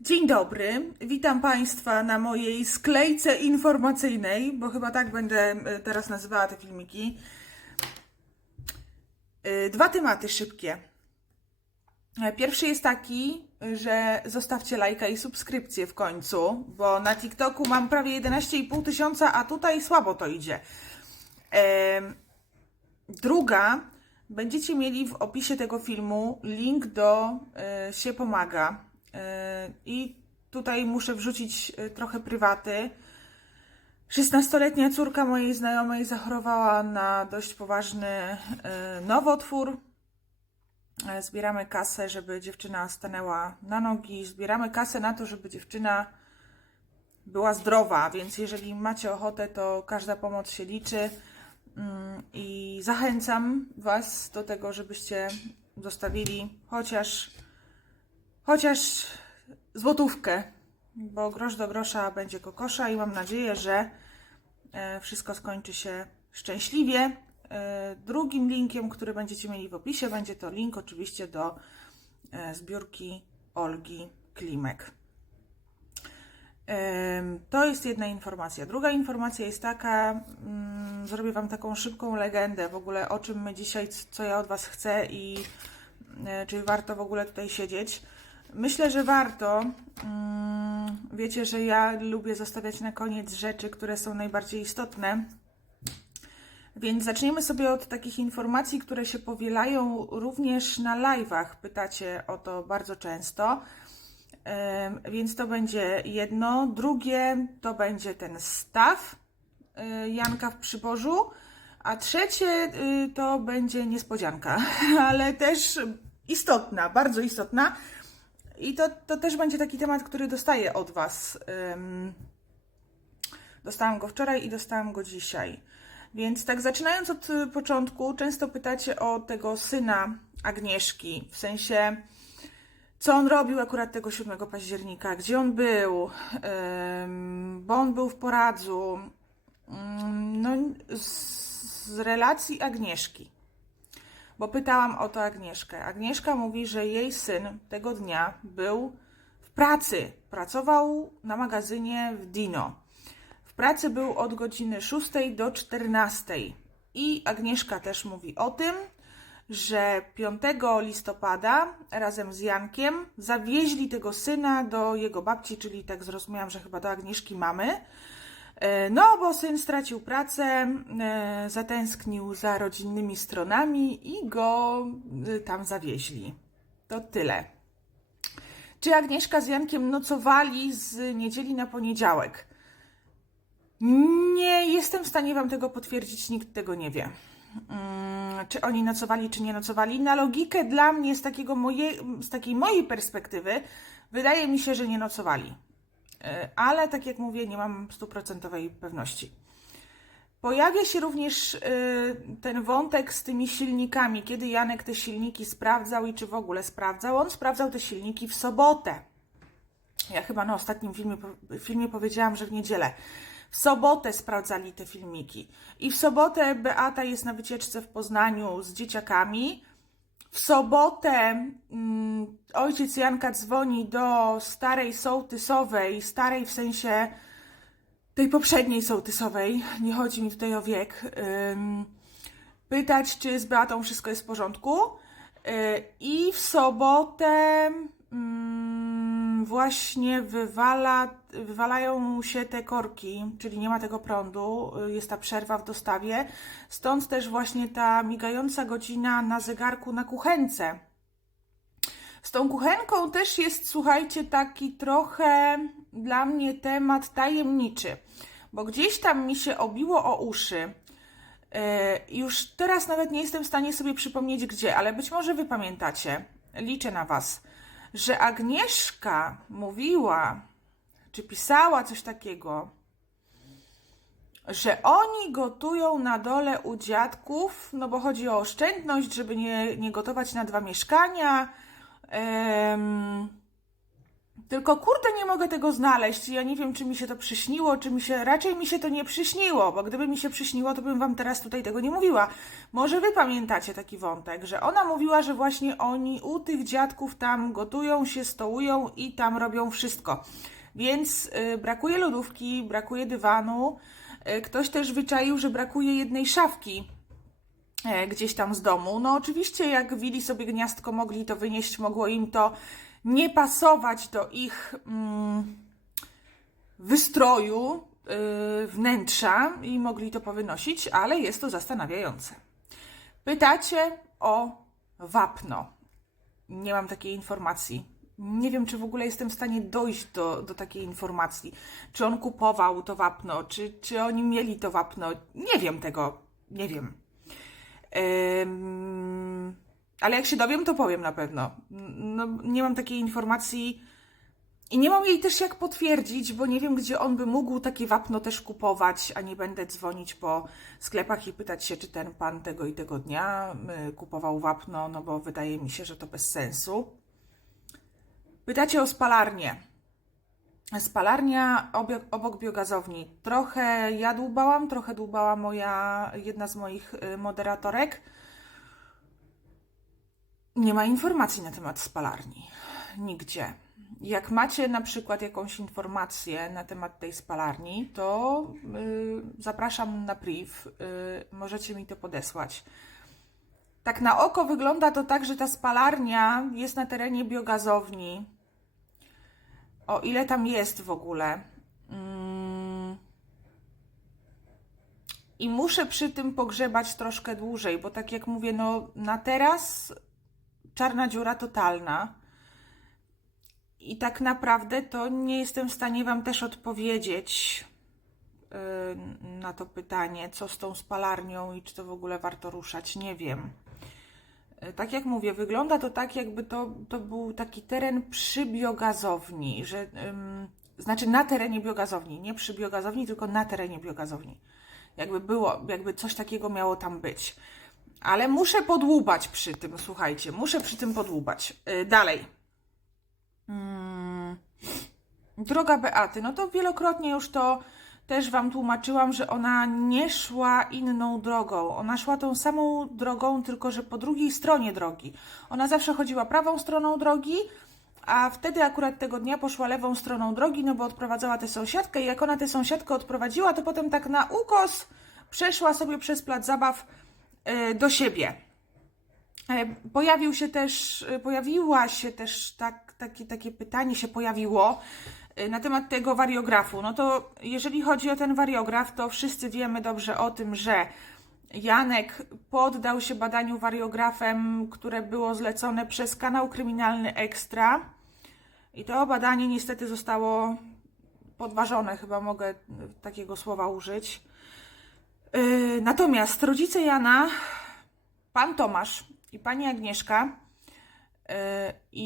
Dzień dobry, witam Państwa na mojej sklejce informacyjnej, bo chyba tak będę e, teraz nazywała te filmiki. E, Dwa tematy szybkie. E, Pierwszy jest taki, że zostawcie lajka i subskrypcję w końcu, bo na TikToku mam prawie 11,5 tysiąca, a tutaj słabo to idzie. Druga, będziecie mieli w opisie tego filmu link do się pomaga. E, I tutaj muszę wrzucić e, trochę prywaty. 16-letnia córka mojej znajomej zachorowała na dość poważny e, nowotwór. Zbieramy kasę, żeby dziewczyna stanęła na nogi. Zbieramy kasę na to, żeby dziewczyna była zdrowa, więc jeżeli macie ochotę, to każda pomoc się liczy. Mm, I zachęcam Was do tego, żebyście zostawili chociaż, chociaż złotówkę, bo grosz do grosza będzie kokosza i mam nadzieję, że e, wszystko skończy się szczęśliwie. E, Drugim linkiem, który będziecie mieli w opisie, będzie to link oczywiście do e, zbiórki Olgi Klimek. To jest jedna informacja. Druga informacja jest taka, mm, zrobię Wam taką szybką legendę w ogóle o czym my dzisiaj, co ja od Was chcę i czy warto w ogóle tutaj siedzieć. Myślę, że warto. Mm, Wiecie, że ja lubię zostawiać na koniec rzeczy, które są najbardziej istotne. Więc zaczniemy sobie od takich informacji, które się powielają również na live'ach. Pytacie o to bardzo często. Więc to będzie jedno. Drugie to będzie ten staw y, Janka w przybożu. A trzecie y, to będzie niespodzianka, ale też istotna, bardzo istotna. I to, to też będzie taki temat, który dostaję od Was. Dostałam go wczoraj i dostałam go dzisiaj. Więc tak zaczynając od y, początku, często pytacie o tego syna Agnieszki, w sensie co on robił akurat tego 7 października, gdzie on był, bo on był w poradzu. No, z relacji Agnieszki. Bo pytałam o to Agnieszkę. Agnieszka mówi, że jej syn tego dnia był w pracy. Pracował na magazynie w Dino. W pracy był od godziny 6 do 14. I Agnieszka też mówi o tym, że 5 listopada razem z Jankiem zawieźli tego syna do jego babci, czyli tak zrozumiałam, że chyba do Agnieszki mamy. E, No, bo syn stracił pracę, e, zatęsknił za rodzinnymi stronami i go e, tam zawieźli. To tyle. Czy Agnieszka z Jankiem nocowali z niedzieli na poniedziałek? Nie jestem w stanie Wam tego potwierdzić, nikt tego nie wie. Mm, Czy oni nocowali, czy nie nocowali? Na logikę dla mnie, z, takiego moje, z takiej mojej perspektywy, wydaje mi się, że nie nocowali. E, Ale tak jak mówię, nie mam stuprocentowej pewności. Pojawia się również y, ten wątek z tymi silnikami. Kiedy Janek te silniki sprawdzał i czy w ogóle sprawdzał? On sprawdzał te silniki w sobotę. Ja chyba na ostatnim filmie, filmie powiedziałam, że w niedzielę. W sobotę sprawdzali te filmiki. I w sobotę Beata jest na wycieczce w Poznaniu z dzieciakami. W sobotę mm, ojciec Janka dzwoni do starej sołtysowej, starej w sensie tej poprzedniej sołtysowej, nie chodzi mi tutaj o wiek, ym, pytać, czy z Beatą wszystko jest w porządku. Yy, I w sobotę mm, właśnie wywala, wywalają się te korki, czyli nie ma tego prądu, yy, jest ta przerwa w dostawie. Stąd też właśnie ta migająca godzina na zegarku na kuchence. Z tą kuchenką też jest, słuchajcie, taki trochę dla mnie temat tajemniczy, bo gdzieś tam mi się obiło o uszy. Yy, Już teraz nawet nie jestem w stanie sobie przypomnieć gdzie, ale być może wy pamiętacie, liczę na was, że Agnieszka mówiła, czy pisała coś takiego, że oni gotują na dole u dziadków, no bo chodzi o oszczędność, żeby nie, nie gotować na dwa mieszkania. Em, Tylko kurde nie mogę tego znaleźć. Ja nie wiem, czy mi się to przyśniło, czy mi się. Raczej mi się to nie przyśniło, bo gdyby mi się przyśniło, to bym wam teraz tutaj tego nie mówiła. Może wy pamiętacie taki wątek, że ona mówiła, że właśnie oni u tych dziadków tam gotują się, stołują i tam robią wszystko. Więc y, brakuje lodówki, brakuje dywanu. Y, ktoś też wyczaił, że brakuje jednej szafki e, gdzieś tam z domu. No oczywiście jak wili sobie gniazdko mogli to wynieść, mogło im to nie pasować do ich mm, wystroju, yy, wnętrza i mogli to powynosić, ale jest to zastanawiające. Pytacie o wapno. Nie mam takiej informacji. Nie wiem, czy w ogóle jestem w stanie dojść do, do takiej informacji. Czy on kupował to wapno, czy, czy oni mieli to wapno. Nie wiem tego. Nie wiem. Ale jak się dowiem, to powiem na pewno. No, nie mam takiej informacji i nie mam jej też jak potwierdzić, bo nie wiem, gdzie on by mógł takie wapno też kupować, a nie będę dzwonić po sklepach i pytać się, czy ten pan tego i tego dnia y, kupował wapno, no bo wydaje mi się, że to bez sensu. Pytacie o spalarnię. Spalarnia obok, biogazowni. Trochę ja dłubałam, trochę dłubała moja, jedna z moich y, moderatorek. Nie ma informacji na temat spalarni. Nigdzie. Jak macie na przykład jakąś informację na temat tej spalarni, to y, zapraszam na priv. Y, możecie mi to podesłać. Tak na oko wygląda to tak, że ta spalarnia jest na terenie biogazowni. O ile tam jest w ogóle. Mm. I muszę przy tym pogrzebać troszkę dłużej, bo tak jak mówię, no na teraz czarna dziura totalna. I tak naprawdę to nie jestem w stanie Wam też odpowiedzieć yy, na to pytanie, co z tą spalarnią i czy to w ogóle warto ruszać. Nie wiem. Yy, Tak jak mówię, wygląda to tak, jakby to, to był taki teren przy biogazowni, że ym, znaczy na terenie biogazowni, nie przy biogazowni, tylko na terenie biogazowni. Jakby było, jakby coś takiego miało tam być. Ale muszę podłubać przy tym, słuchajcie, muszę przy tym podłubać. Yy, dalej. Mm. Droga Beaty, no to wielokrotnie już to też Wam tłumaczyłam, że ona nie szła inną drogą. Ona szła tą samą drogą, tylko że po drugiej stronie drogi. Ona zawsze chodziła prawą stroną drogi, a wtedy akurat tego dnia poszła lewą stroną drogi, no bo odprowadzała tę sąsiadkę i jak ona tę sąsiadkę odprowadziła, to potem tak na ukos przeszła sobie przez plac zabaw yy, do siebie. E, Pojawił się też, e, pojawiła się też tak, takie, takie pytanie się pojawiło e, na temat tego wariografu. No to jeżeli chodzi o ten wariograf, to wszyscy wiemy dobrze o tym, że Janek poddał się badaniu wariografem, które było zlecone przez kanał kryminalny Ekstra. I to badanie niestety zostało podważone, chyba mogę takiego słowa użyć. Yy, Natomiast rodzice Jana, pan Tomasz i pani Agnieszka yy,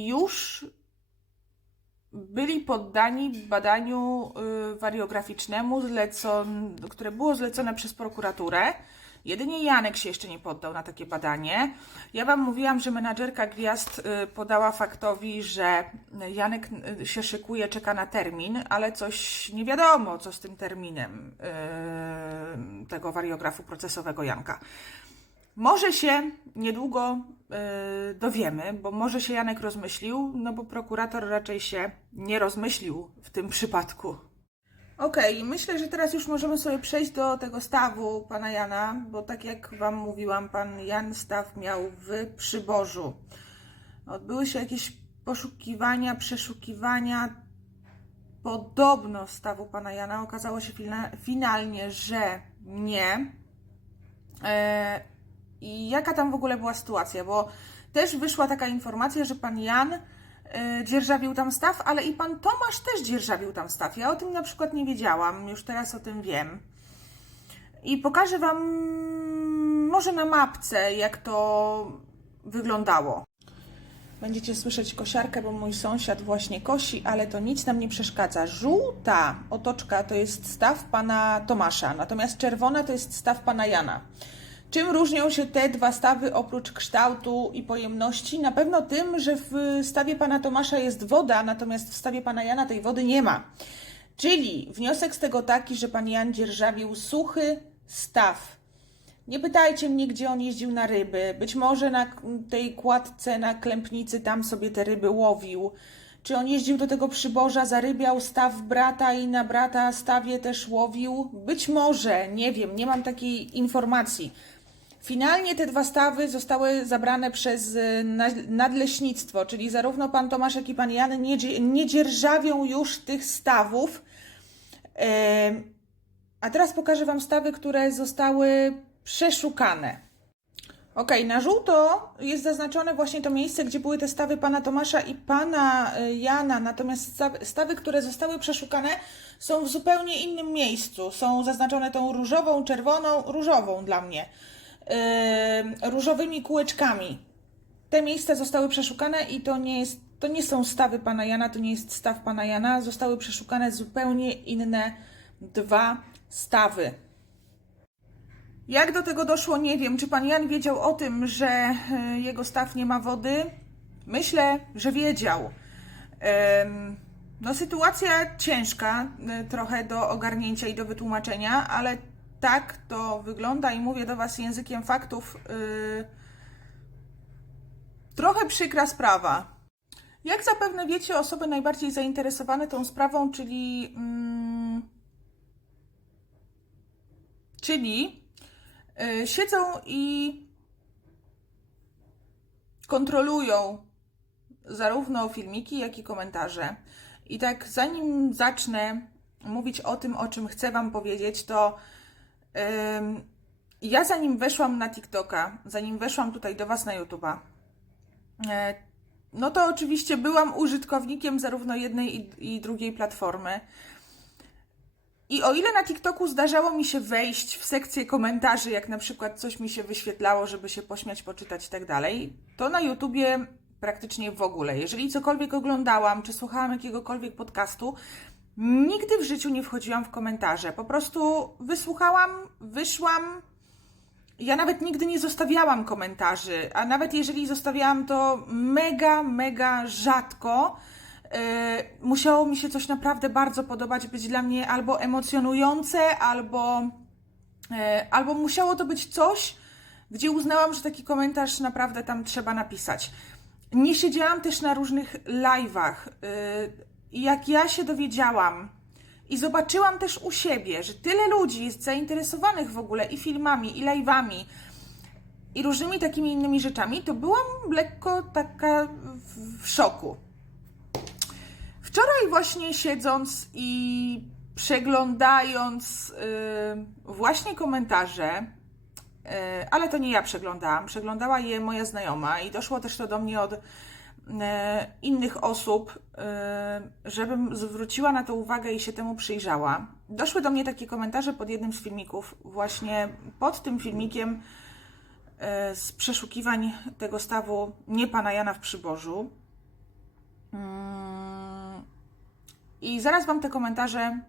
już byli poddani badaniu yy, wariograficznemu, zlecon, które było zlecone przez prokuraturę. Jedynie Janek się jeszcze nie poddał na takie badanie. Ja Wam mówiłam, że menadżerka gwiazd y, podała faktowi, że Janek y, się szykuje, czeka na termin, ale coś nie wiadomo, co z tym terminem y, tego wariografu procesowego Janka. Może się niedługo y, dowiemy, bo może się Janek rozmyślił, no bo prokurator raczej się nie rozmyślił w tym przypadku. Okej, myślę, że teraz już możemy sobie przejść do tego stawu pana Jana, bo tak jak Wam mówiłam, pan Jan staw miał w przyborzu. Odbyły się jakieś poszukiwania, przeszukiwania. Podobno stawu pana Jana okazało się fina- finalnie, że nie. E, I jaka tam w ogóle była sytuacja? Bo też wyszła taka informacja, że pan Jan y, dzierżawił tam staw, ale i pan Tomasz też dzierżawił tam staw. Ja o tym na przykład nie wiedziałam, już teraz o tym wiem. I pokażę Wam może na mapce, jak to wyglądało. Będziecie słyszeć kosiarkę, bo mój sąsiad właśnie kosi, ale to nic nam nie przeszkadza. Żółta otoczka to jest staw pana Tomasza, natomiast czerwona to jest staw pana Jana. Czym różnią się te dwa stawy oprócz kształtu i pojemności? Na pewno tym, że w stawie pana Tomasza jest woda, natomiast w stawie pana Jana tej wody nie ma. Czyli wniosek z tego taki, że pan Jan dzierżawił suchy staw. Nie pytajcie mnie, gdzie on jeździł na ryby. Być może na tej kładce na klępnicy tam sobie te ryby łowił. Czy on jeździł do tego przyboża, zarybiał staw brata i na brata stawie też łowił? Być może, nie wiem, nie mam takiej informacji. Finalnie te dwa stawy zostały zabrane przez y, na- nadleśnictwo, czyli zarówno pan Tomasz, jak i pan Jan nie, nie dzierżawią już tych stawów. A teraz pokażę Wam stawy, które zostały przeszukane. Ok, na żółto jest zaznaczone właśnie to miejsce, gdzie były te stawy pana Tomasza i pana y, Jana, natomiast sta- stawy, które zostały przeszukane, są w zupełnie innym miejscu. Są zaznaczone tą różową, czerwoną, różową dla mnie, różowymi kółeczkami. Te miejsca zostały przeszukane i to nie jest, to nie są stawy pana Jana, to nie jest staw pana Jana. Zostały przeszukane zupełnie inne dwa stawy. Jak do tego doszło, nie wiem. Czy pan Jan wiedział o tym, że e, jego staw nie ma wody? Myślę, że wiedział. No, sytuacja ciężka e, trochę do ogarnięcia i do wytłumaczenia, ale tak to wygląda i mówię do Was językiem faktów. y, Trochę przykra sprawa. Jak zapewne wiecie, osoby najbardziej zainteresowane tą sprawą, czyli. Mm, czyli y, siedzą i kontrolują zarówno filmiki, jak i komentarze. I tak, zanim zacznę mówić o tym, o czym chcę Wam powiedzieć, to ja zanim weszłam na TikToka, zanim weszłam tutaj do Was na YouTube'a, E, No to oczywiście byłam użytkownikiem zarówno jednej i, i drugiej platformy. I o ile na TikToku zdarzało mi się wejść w sekcję komentarzy, jak na przykład coś mi się wyświetlało, żeby się pośmiać, poczytać i tak dalej, to na YouTubie praktycznie w ogóle. Jeżeli cokolwiek oglądałam, czy słuchałam jakiegokolwiek podcastu, nigdy w życiu nie wchodziłam w komentarze. Po prostu wysłuchałam, wyszłam, ja nawet nigdy nie zostawiałam komentarzy, a nawet jeżeli zostawiałam, to mega, mega rzadko. Yy, musiało mi się coś naprawdę bardzo podobać, być dla mnie albo emocjonujące, albo, yy, albo musiało to być coś, gdzie uznałam, że taki komentarz naprawdę tam trzeba napisać. Nie siedziałam też na różnych live'ach. Yy, i jak ja się dowiedziałam, i zobaczyłam też u siebie, że tyle ludzi jest zainteresowanych w ogóle i filmami, i live'ami, i różnymi takimi innymi rzeczami, to byłam lekko taka w, szoku. Wczoraj właśnie siedząc i przeglądając yy, właśnie komentarze, yy, ale to nie ja przeglądałam, przeglądała je moja znajoma i doszło też to do mnie od innych osób, e, żebym zwróciła na to uwagę i się temu przyjrzała. Doszły do mnie takie komentarze pod jednym z filmików, właśnie pod tym filmikiem e, z przeszukiwań tego stawu nie pana Jana w Przybożu. Mm, I zaraz Wam te komentarze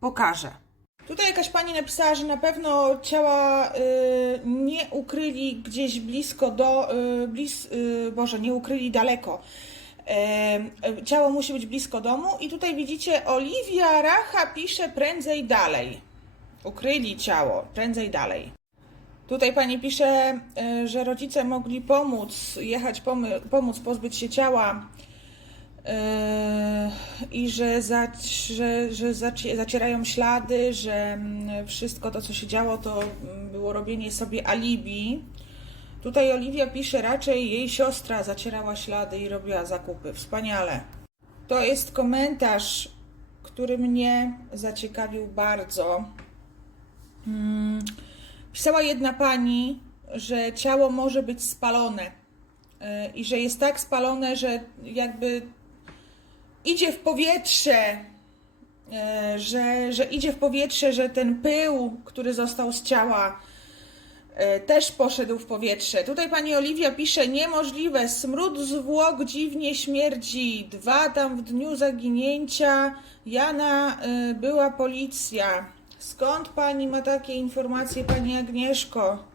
pokażę. Tutaj jakaś pani napisała, że na pewno ciała y, nie ukryli gdzieś blisko do. Y, blis, y, Boże, nie ukryli daleko. Y, y, ciało musi być blisko domu. I tutaj widzicie, Oliwia Racha pisze prędzej dalej. Ukryli ciało, prędzej dalej. Tutaj pani pisze, y, że rodzice mogli pomóc, jechać, pomóc pozbyć się ciała. Yy, i że, że, że zaci- zacierają ślady, że mm, wszystko to, co się działo, to mm, było robienie sobie alibi. Tutaj Oliwia pisze, raczej jej siostra zacierała ślady i robiła zakupy. Wspaniale. To jest komentarz, który mnie zaciekawił bardzo. Mm, Pisała jedna pani, że ciało może być spalone yy, i że jest tak spalone, że jakby idzie w powietrze, e, że, że idzie w powietrze, że ten pył, który został z ciała, e, też poszedł w powietrze. Tutaj pani Oliwia pisze, niemożliwe, smród zwłok dziwnie śmierdzi. Dwa tam w dniu zaginięcia Jana e, była policja. Skąd pani ma takie informacje, pani Agnieszko?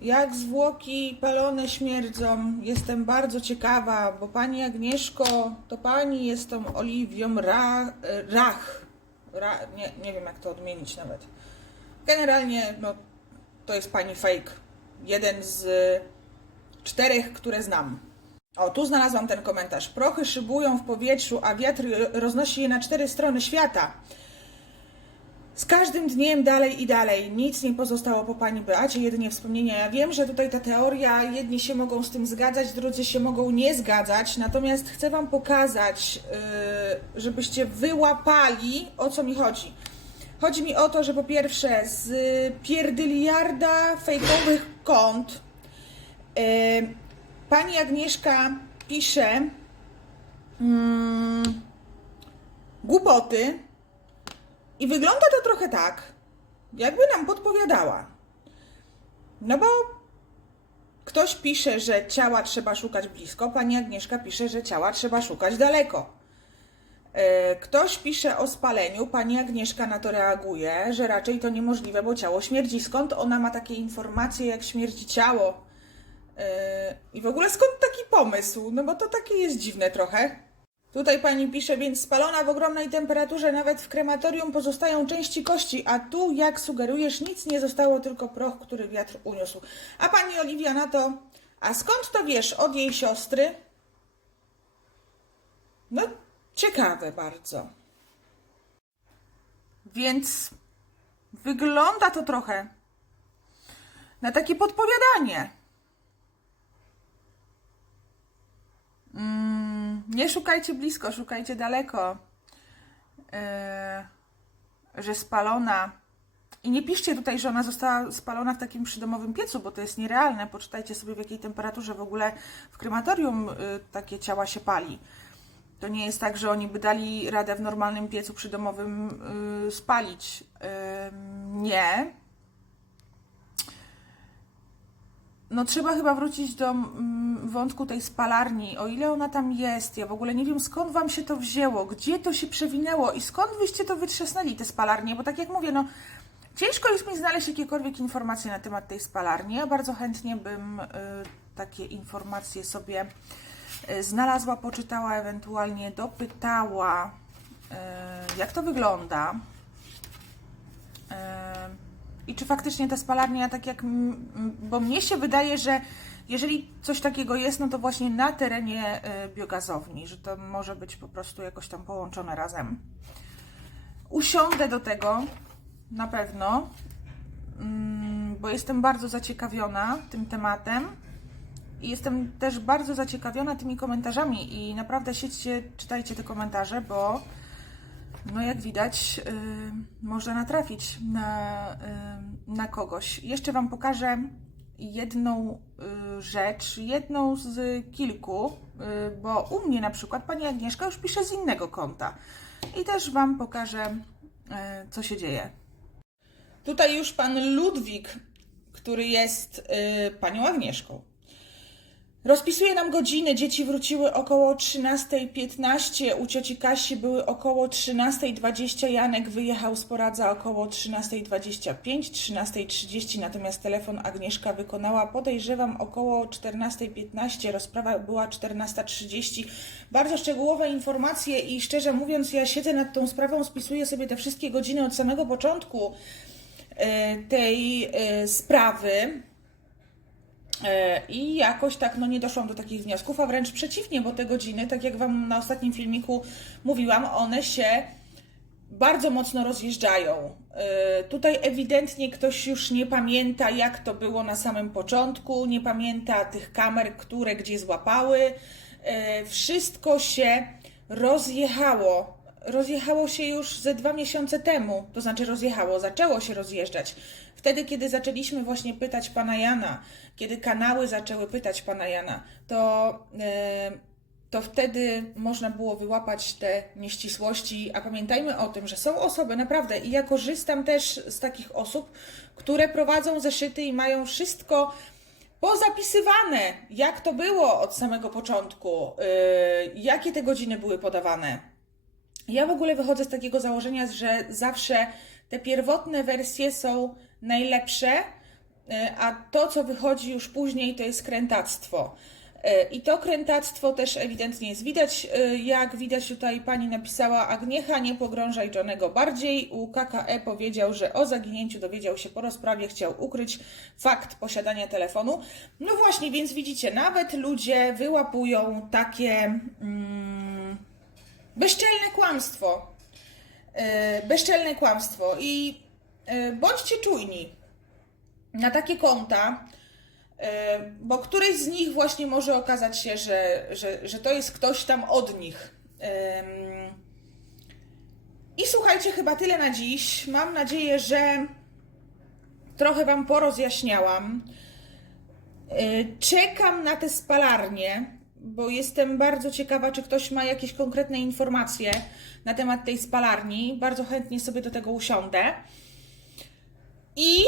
Jak zwłoki palone śmierdzą, jestem bardzo ciekawa, bo pani Agnieszko, to pani jest tą Oliwią Ra, Rach. Ra, nie, nie wiem jak to odmienić nawet. Generalnie, no, to jest pani fake. Jeden z czterech, które znam. O, tu znalazłam ten komentarz. Prochy szybują w powietrzu, a wiatr roznosi je na cztery strony świata. Z każdym dniem dalej i dalej. Nic nie pozostało po pani Beacie, jedynie wspomnienia. Ja wiem, że tutaj ta teoria, jedni się mogą z tym zgadzać, drudzy się mogą nie zgadzać, natomiast chcę wam pokazać, yy, żebyście wyłapali, o co mi chodzi. Chodzi mi o to, że po pierwsze z pierdyliarda fejkowych kont yy, pani Agnieszka pisze mm, głupoty, i wygląda to trochę tak, jakby nam podpowiadała. No bo ktoś pisze, że ciała trzeba szukać blisko, pani Agnieszka pisze, że ciała trzeba szukać daleko. E, Ktoś pisze o spaleniu, pani Agnieszka na to reaguje, że raczej to niemożliwe, bo ciało śmierdzi. Skąd ona ma takie informacje, jak śmierdzi ciało? E, I w ogóle skąd taki pomysł? No bo to takie jest dziwne trochę. Tutaj pani pisze, więc spalona w ogromnej temperaturze, nawet w krematorium pozostają części kości, a tu, jak sugerujesz, nic nie zostało, tylko proch, który wiatr uniósł. A pani Oliwia na to, a skąd to wiesz od jej siostry? No, ciekawe bardzo. Więc wygląda to trochę na takie podpowiadanie. Mm, nie szukajcie blisko, szukajcie daleko. Yy, że spalona. I nie piszcie tutaj, że ona została spalona w takim przydomowym piecu, bo to jest nierealne. Poczytajcie sobie, w jakiej temperaturze w ogóle w krematorium yy, takie ciała się pali. To nie jest tak, że oni by dali radę w normalnym piecu przydomowym yy, spalić. Yy, nie. No trzeba chyba wrócić do mm, wątku tej spalarni. O ile ona tam jest, ja w ogóle nie wiem skąd wam się to wzięło, gdzie to się przewinęło i skąd wyście to wytrzasnęli, te spalarnie, bo tak jak mówię, no ciężko jest mi znaleźć jakiekolwiek informacje na temat tej spalarni. Ja bardzo chętnie bym y, takie informacje sobie y, znalazła, poczytała, ewentualnie dopytała, y, jak to wygląda. Y, i czy faktycznie ta spalarnia, tak jak. Bo mnie się wydaje, że jeżeli coś takiego jest, no to właśnie na terenie y, biogazowni, że to może być po prostu jakoś tam połączone razem. Usiądę do tego na pewno, mm, bo jestem bardzo zaciekawiona tym tematem. I jestem też bardzo zaciekawiona tymi komentarzami i naprawdę siedźcie, czytajcie te komentarze, bo no jak widać, y, można natrafić na, y, na kogoś. Jeszcze Wam pokażę jedną y, rzecz, jedną z kilku, bo u mnie na przykład pani Agnieszka już pisze z innego konta. I też Wam pokażę, co się dzieje. Tutaj już pan Ludwik, który jest panią Agnieszką. Rozpisuje nam godziny. Dzieci wróciły około 13.15. U cioci Kasi były około 13.20. Janek wyjechał z poradza około 13.25, 13.30. Natomiast telefon Agnieszka wykonała, podejrzewam, około 14.15. Rozprawa była 14.30. Bardzo szczegółowe informacje i szczerze mówiąc, ja siedzę nad tą sprawą, spisuję sobie te wszystkie godziny od samego początku e, tej e, sprawy. E, I jakoś tak no, nie doszłam do takich wniosków, a wręcz przeciwnie, bo te godziny, tak jak Wam na ostatnim filmiku mówiłam, one się bardzo mocno rozjeżdżają. E, Tutaj ewidentnie ktoś już nie pamięta, jak to było na samym początku, nie pamięta tych kamer, które gdzie złapały. E, Wszystko się rozjechało. Rozjechało się już ze dwa miesiące temu, to znaczy rozjechało, zaczęło się rozjeżdżać. Wtedy, kiedy zaczęliśmy właśnie pytać pana Jana, kiedy kanały zaczęły pytać pana Jana, to, e, to wtedy można było wyłapać te nieścisłości. A pamiętajmy o tym, że są osoby, naprawdę, i ja korzystam też z takich osób, które prowadzą zeszyty i mają wszystko pozapisywane, jak to było od samego początku, e, jakie te godziny były podawane. Ja w ogóle wychodzę z takiego założenia, że zawsze te pierwotne wersje są najlepsze, e, a to, co wychodzi już później, to jest krętactwo. E, I to krętactwo też ewidentnie jest widać. E, Jak widać tutaj pani napisała, Agniecha, nie pogrążaj Johnego bardziej. U KKE powiedział, że o zaginięciu dowiedział się po rozprawie, chciał ukryć fakt posiadania telefonu. No właśnie, więc widzicie, nawet ludzie wyłapują takie mm, bezczelne kłamstwo. E, bezczelne kłamstwo. I e, bądźcie czujni na takie konta, e, bo któryś z nich właśnie może okazać się, że, że, że to jest ktoś tam od nich. I słuchajcie, chyba tyle na dziś. Mam nadzieję, że trochę Wam porozjaśniałam. Czekam na te spalarnie, bo jestem bardzo ciekawa, czy ktoś ma jakieś konkretne informacje na temat tej spalarni. Bardzo chętnie sobie do tego usiądę. I yy,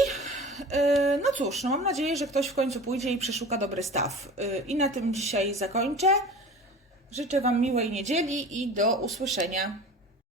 no cóż, no mam nadzieję, że ktoś w końcu pójdzie i przeszuka dobry staw. Yy, I na tym dzisiaj zakończę. Życzę Wam miłej niedzieli i do usłyszenia.